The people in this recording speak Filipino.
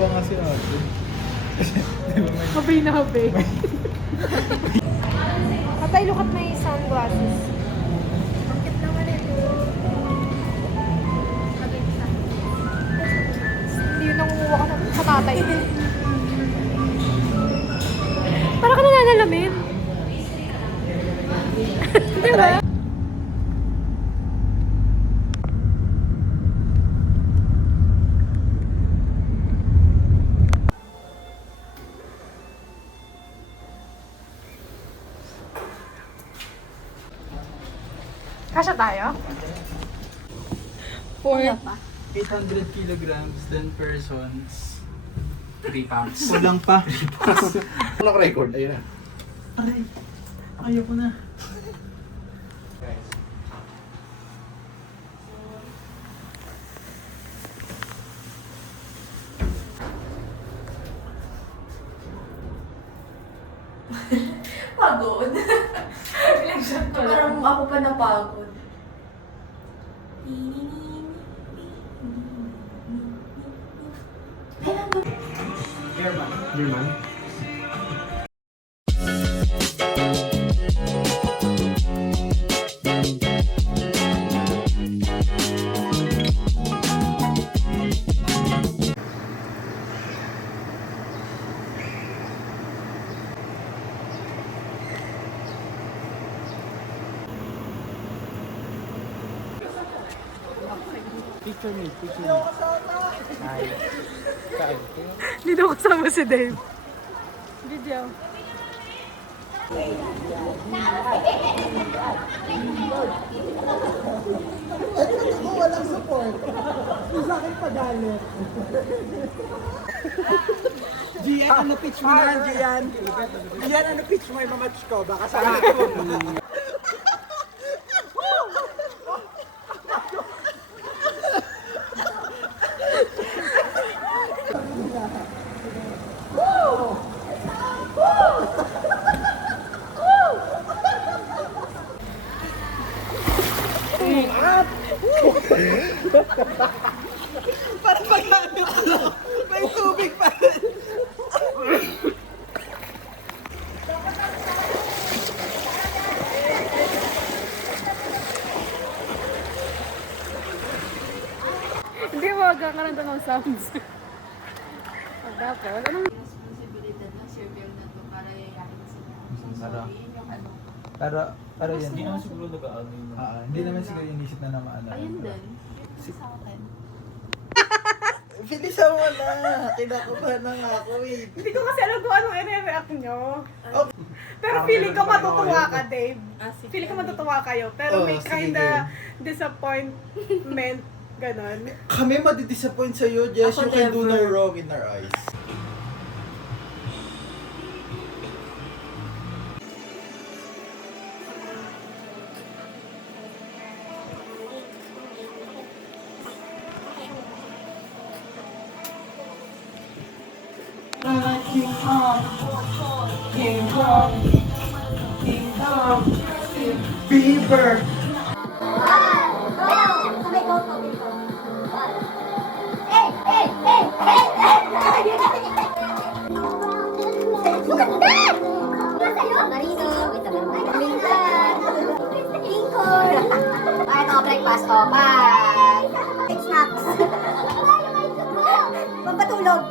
Natawa nga si ate. Habay na habay. Atay, look at my sunglasses. Bakit naman ito? Hindi yun nangunguha ka sa tatay. Para ka nananalamin. Di ba? Kasya tayo? 800 kilograms, then persons. 3 pounds. Kulang pa. 3 pounds. Walang record, ayun na. Aray, ayaw ko na. Pagod. Parang ako pa napagod. German? Picture me, picture me. Hi. Hindi daw kasama si Dave. Video. Walang support. Sa akin pagalit. Gian, ano pitch mo naman, Gian? Gian, ano pitch mo yung mamatch ko? Baka sa akin. Parang pag-ano ko, may tubig pa rin. Hindi mo magkakaroon ng sounds. Pag dapat, anong... Responsibilidad ng surveyor na to para yayakin sila. Para- Yung ano. Pero yan. Hindi naman siguro nag-aano yun. Hindi naman siguro inisip na naman. Ayun din. Sa akin. Bilisan mo na. Kinakuha na nga ako eh. Hindi ko kasi alam kung anong i-react nyo. Pero feeling ko matutuwa ka, Dave. Feeling ko matutuwa kayo. Pero Oh, may sige, kinda disappointment. Ganon. Kami madidisappoint sa'yo, Jess. Ako You can do no never. wrong in our eyes. Bieber! Breakfast, oh, bye! Snacks! Pampatulog!